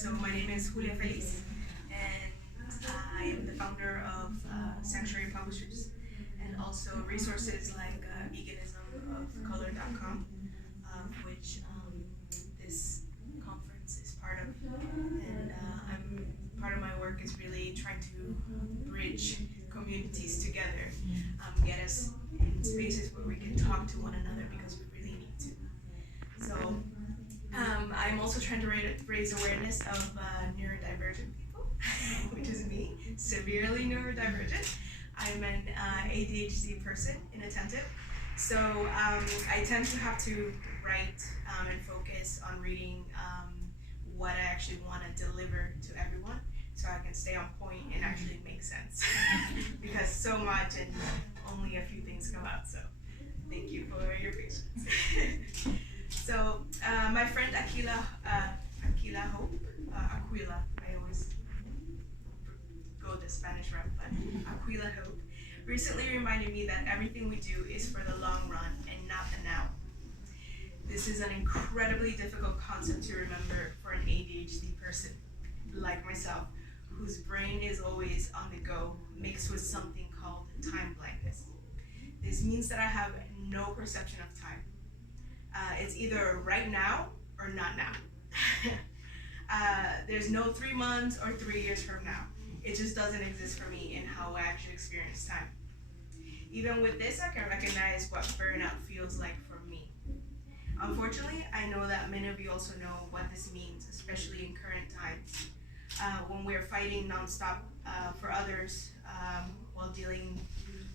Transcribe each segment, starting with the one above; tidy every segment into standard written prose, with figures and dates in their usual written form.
So my name is Feliz, and I am the founder of Sanctuary Publishers, and also resources like Veganism of Color.com, which this conference is part of. And I'm part of my work is really trying to bridge communities together, get us in spaces where we can talk to one another because we really need to. So I'm also trying to raise awareness of neurodivergent people, which is me, severely neurodivergent. I'm an ADHD person, inattentive. So I tend to have to write and focus on reading what I actually want to deliver to everyone so I can stay on point and actually make sense. Because so much and only a few things come out. So thank you for your patience. So my friend Aquila Hope, Aquila, I always go the Spanish route, but Aquila Hope, recently reminded me that everything we do is for the long run and not the now. This is an incredibly difficult concept to remember for an ADHD person like myself, whose brain is always on the go, mixed with something called time blindness. This means that I have no perception of time. It's either right now or not now. There's no 3 months or 3 years from now. It just doesn't exist for me in how I actually experience time. Even with this, I can recognize what burnout feels like for me. Unfortunately, I know that many of you also know what this means, especially in current times, when we're fighting nonstop for others while dealing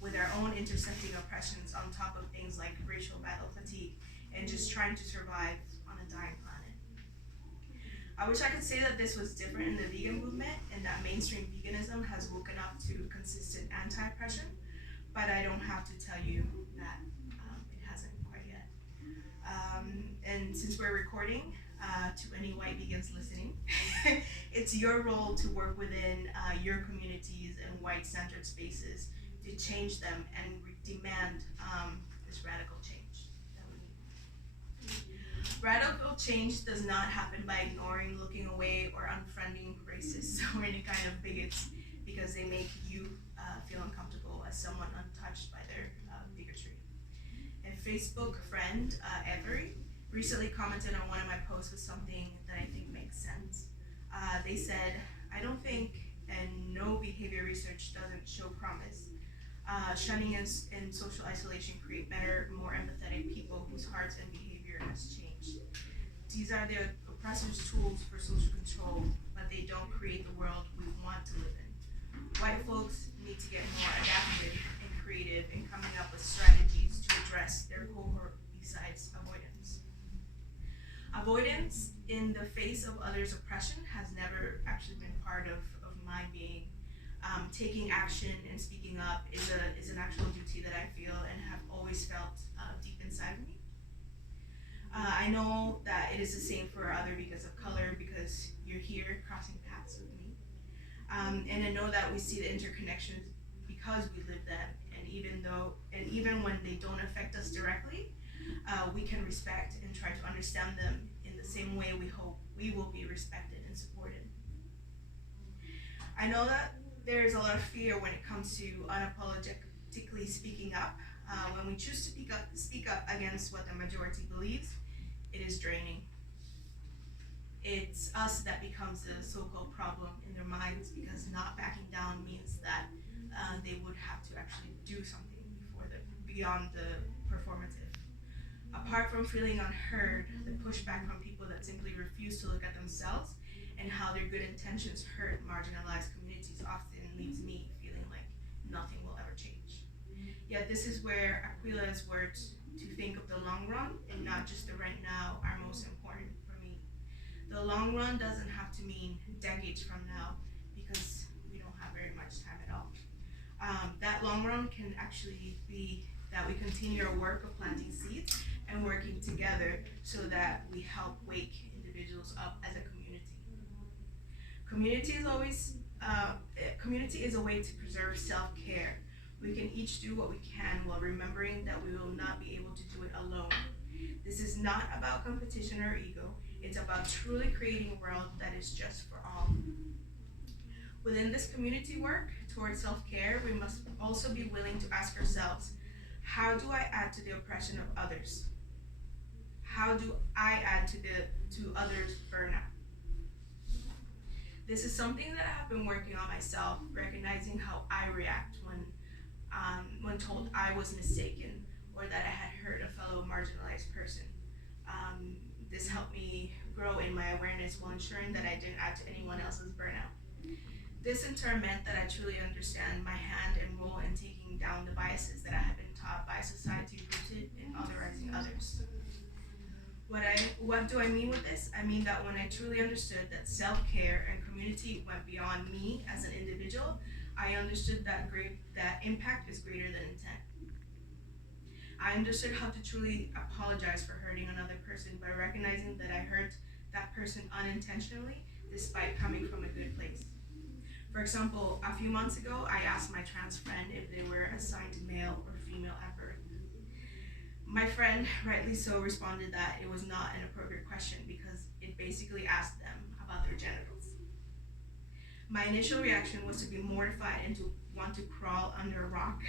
with our own intersecting oppressions on top of things like racial battle fatigue and just trying to survive on a dying planet. I wish I could say that this was different in the vegan movement and that mainstream veganism has woken up to consistent anti-oppression, but I don't have to tell you that it hasn't quite yet. And since we're recording, to any white vegans listening, it's your role to work within your communities and white-centered spaces to change them and demand this radical change that we need. Radical change does not happen by ignoring, looking away, or unfriending racists or any kind of bigots because they make you feel uncomfortable as someone untouched by their bigotry. A Facebook friend, Avery, recently commented on one of my posts with something that I think makes sense. They said, I don't think, and no behavior research doesn't show promise, shunning and social isolation create better, more empathetic people whose hearts and behavior has changed. These are the oppressors' tools for social control, but they don't create the world we want to live in. White folks need to get more adaptive and creative in coming up with strategies to address their cohort besides avoidance. Avoidance in the face of others' oppression has never actually been part of my being. Taking action and speaking up is an actual duty that I feel and have always felt deep inside of me. I know that it is the same for other vegans of color because you're here crossing paths with me. And I know that we see the interconnections because we live them, and even when they don't affect us directly, we can respect and try to understand them in the same way we hope we will be respected and supported. I know that there is a lot of fear when it comes to unapologetically speaking up. When we choose to speak up against what the majority believes, it is draining. It's us that becomes the so-called problem in their minds because not backing down means that they would have to actually do something beyond the performative. Apart from feeling unheard, the pushback from people that simply refuse to look at themselves and how their good intentions hurt marginalized communities often leaves me feeling like nothing will ever change. Yet this is where Aquila's words to think of the long run and not just the right now are most important for me. The long run doesn't have to mean decades from now because we don't have very much time at all. That long run can actually be that we continue our work of planting seeds and working together so that we help wake individuals up as a community. Community is a way to preserve self-care. We can each do what we can while remembering that we will not be able to do it alone. This is not about competition or ego. It's about truly creating a world that is just for all. Within this community work towards self-care, we must also be willing to ask ourselves, how do I add to the oppression of others? How do I add to others' burnout? This is something that I have been working on myself, recognizing how I react when told I was mistaken or that I had hurt a fellow marginalized person. This helped me grow in my awareness while ensuring that I didn't add to anyone else's burnout. This in turn meant that I truly understand my hand and role in taking down the biases that I had been taught by society rooted in otherizing others. What do I mean with this? I mean that when I truly understood that self-care and community went beyond me as an individual, I understood that impact is greater than intent. I understood how to truly apologize for hurting another person by recognizing that I hurt that person unintentionally despite coming from a good place. For example, a few months ago, I asked my trans friend if they were assigned male or female at birth. My friend, rightly so, responded that it was not an appropriate question because it basically asked them about their genitals. My initial reaction was to be mortified and to want to crawl under a rock.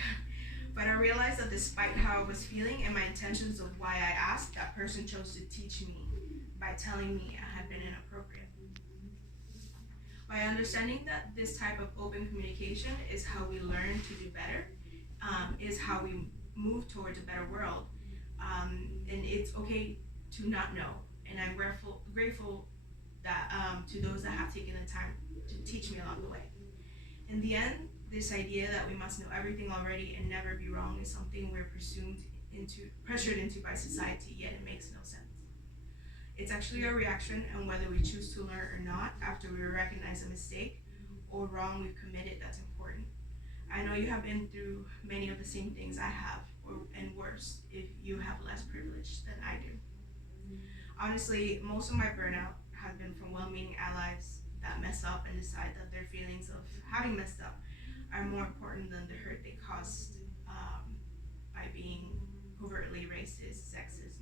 But I realized that despite how I was feeling and my intentions of why I asked, that person chose to teach me by telling me I had been inappropriate. By understanding that this type of open communication is how we learn to do better, is how we move towards a better world, and it's okay to not know. And I'm grateful that to those that have taken the time to teach me along the way. In the end, this idea that we must know everything already and never be wrong is something we're pressured into by society, yet it makes no sense. It's actually a reaction, and whether we choose to learn or not after we recognize a mistake or wrong we've committed, that's important. I know you have been through many of the same things I have, and worse, if you have less privilege than I do. Honestly, most of my burnout has been from well-meaning allies that mess up and decide that their feelings of having messed up are more important than the hurt they caused by being covertly racist, sexist,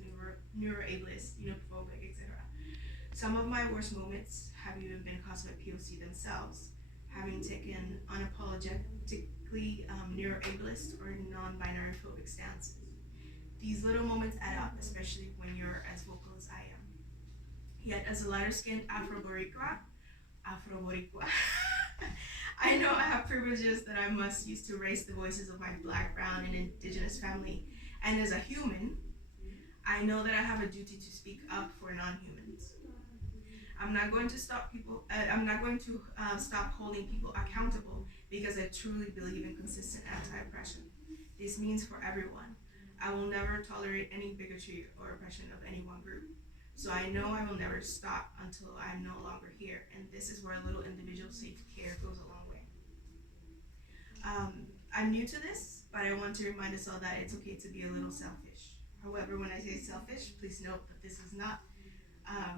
neuroableist, xenophobic, etc. Some of my worst moments have even been caused by POC themselves, having taken unapologetically neuroableist or non-binary phobic stances. These little moments add up, especially when you're as vocal as I am. Yet, as a lighter-skinned Afro-Boricua, I know I have privileges that I must use to raise the voices of my Black, brown, and indigenous family. And as a human, I know that I have a duty to speak up for non-humans. I'm not going to stop holding people accountable because I truly believe in consistent anti-oppression. This means for everyone. I will never tolerate any bigotry or oppression of any one group. So I know I will never stop until I'm no longer here, and this is where a little individual self-care goes a long way. I'm new to this, but I want to remind us all that it's okay to be a little selfish. However, when I say selfish, please note that this is not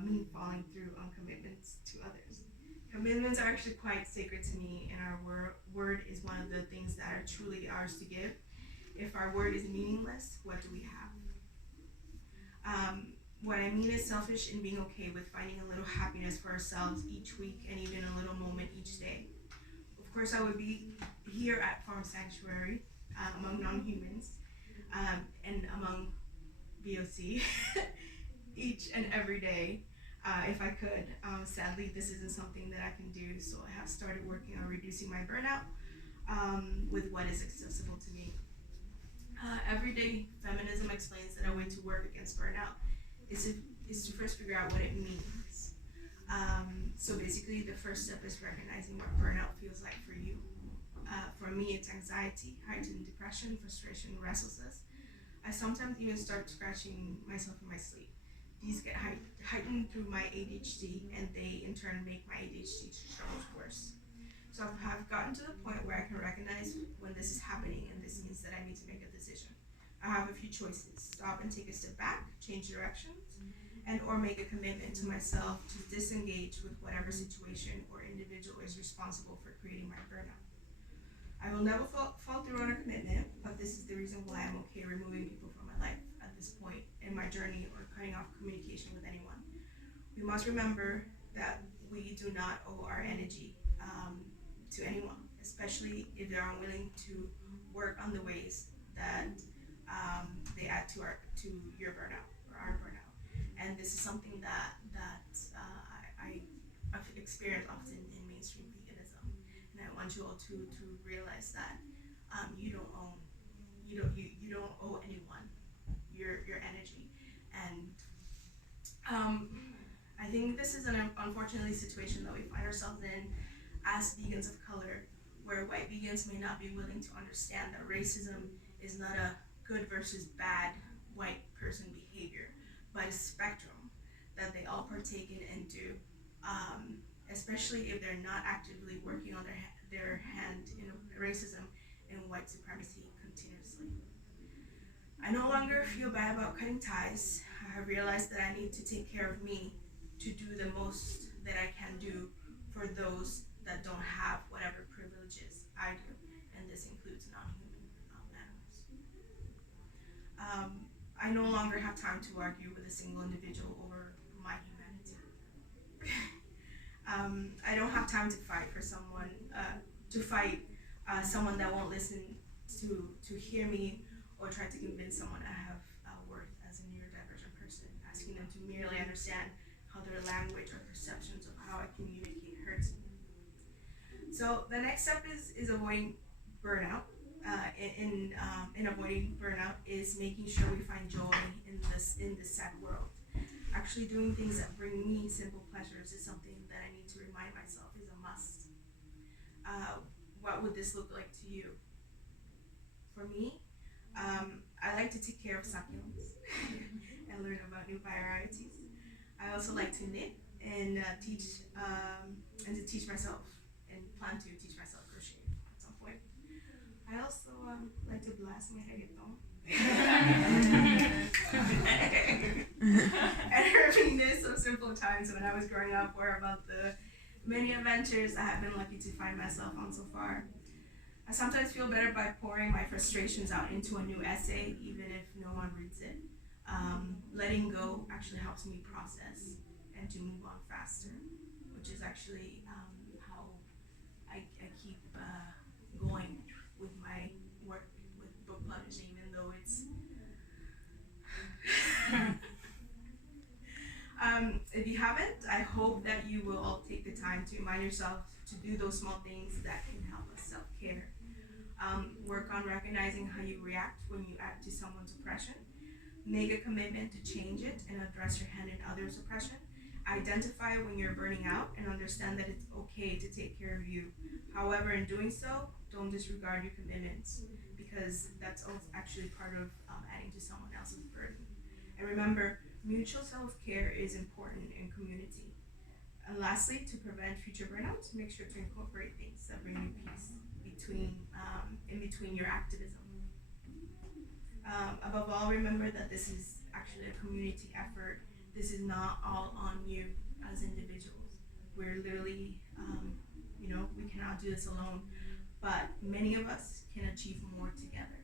me falling through on commitments to others. Commitments are actually quite sacred to me, and our word is one of the things that are truly ours to give. If our word is meaningless, what do we have? What I mean is selfish in being okay with finding a little happiness for ourselves each week and even a little moment each day. Of course, I would be here at Farm Sanctuary among non-humans and among VoC each and every day if I could. Sadly, this isn't something that I can do, so I have started working on reducing my burnout with what is accessible to me. Everyday feminism explains that a way to work against burnout is to first figure out what it means. So basically, the first step is recognizing what burnout feels like for you. For me, it's anxiety, heightened depression, frustration, restlessness. I sometimes even start scratching myself in my sleep. These get heightened through my ADHD, and they in turn make my ADHD struggles worse. So I've gotten to the point where I can recognize when this is happening, and this means that I need to make a decision. I have a few choices: stop and take a step back, change directions, and or make a commitment to myself to disengage with whatever situation or individual is responsible for creating my burnout. I will never fall through on a commitment, but this is the reason why I'm okay removing people from my life at this point in my journey or cutting off communication with anyone. We must remember that we do not owe our energy to anyone, especially if they're unwilling to work on the ways that they add to your burnout or our burnout. And this is something I've experienced often in mainstream veganism, and I want you all to realize that you don't own you don't owe anyone your energy. And um, I think this is an unfortunately situation that we find ourselves in as vegans of color, where white vegans may not be willing to understand that racism is not a good versus bad white person behavior, but a spectrum that they all partake in and do, especially if they're not actively working on their hand in racism and white supremacy continuously. I no longer feel bad about cutting ties. I have realized that I need to take care of me to do the most that I can do for those that don't have whatever privileges I do, and this includes non-human animals. I no longer have time to argue with a single individual over my humanity. I don't have time to fight for someone, someone that won't listen to hear me, or try to convince someone I have worth as a neurodivergent person, asking them to merely understand how their language or perceptions of how I communicate hurts me. So the next step is avoiding burnout. In avoiding burnout is making sure we find joy in this sad world. Actually doing things that bring me simple pleasures is something that I need to remind myself is a must. What would this look like to you? For me, I like to take care of succulents and learn about new varieties. I also like to knit and teach myself and plan to teach myself crochet at some point. I also like to blast my reggaeton. And reminisce of simple times when I was growing up, or about the many adventures I have been lucky to find myself on so far. I sometimes feel better by pouring my frustrations out into a new essay, even if no one reads it. Letting go actually helps me process and to move on faster, which is actually how I keep going with my work with book publishing, even though it's if you haven't, I hope that you will all take the time to remind yourself to do those small things that can help us self-care. Work on recognizing how you react when you act to someone's oppression. Make a commitment to change it and address your hand in others' oppression. Identify when you're burning out and understand that it's okay to take care of you. However, in doing so, don't disregard your commitments, because that's actually part of adding to someone else's burden. And remember, mutual self-care is important in community. And lastly, to prevent future burnout, make sure to incorporate things that bring you peace in between your activism. Above all, remember that this is actually a community effort. This is not all on you as individuals. We're literally, we cannot do this alone, but many of us can achieve more together.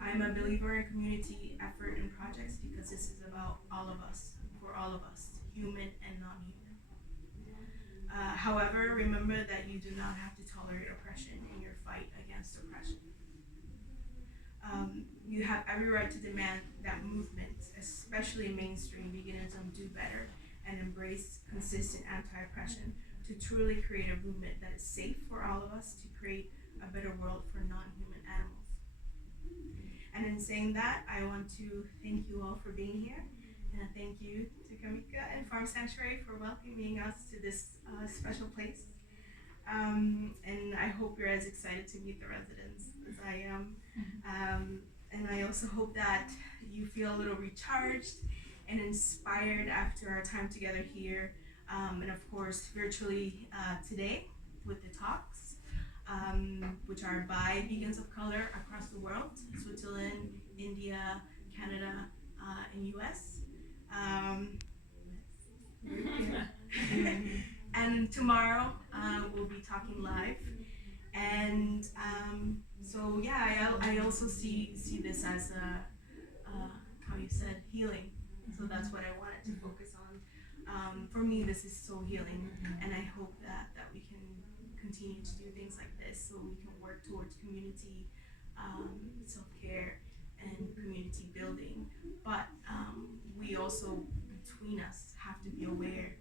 I'm a believer in community effort and projects because this is about all of us, for all of us, human and non-human. However, remember that you do not have to tolerate oppression in your fight against oppression. You have every right to demand that movements, especially mainstream veganism, do better and embrace consistent anti-oppression to truly create a movement that is safe for all of us, to create a better world for non-human animals. And in saying that, I want to thank you all for being here, and thank you to Kamika and Farm Sanctuary for welcoming us to this special place. And I hope you're as excited to meet the residents as I am. And I also hope that you feel a little recharged and inspired after our time together here, and of course virtually today with the talks, which are by vegans of color across the world: Switzerland, India, Canada, and US. And tomorrow we'll be talking live. And so yeah, I also see this as a how you said, healing. So that's what I wanted to focus on. For me, this is so healing, and I hope that we can continue to do things like this so we can work towards community self-care and community building. But we also, between us, have to be aware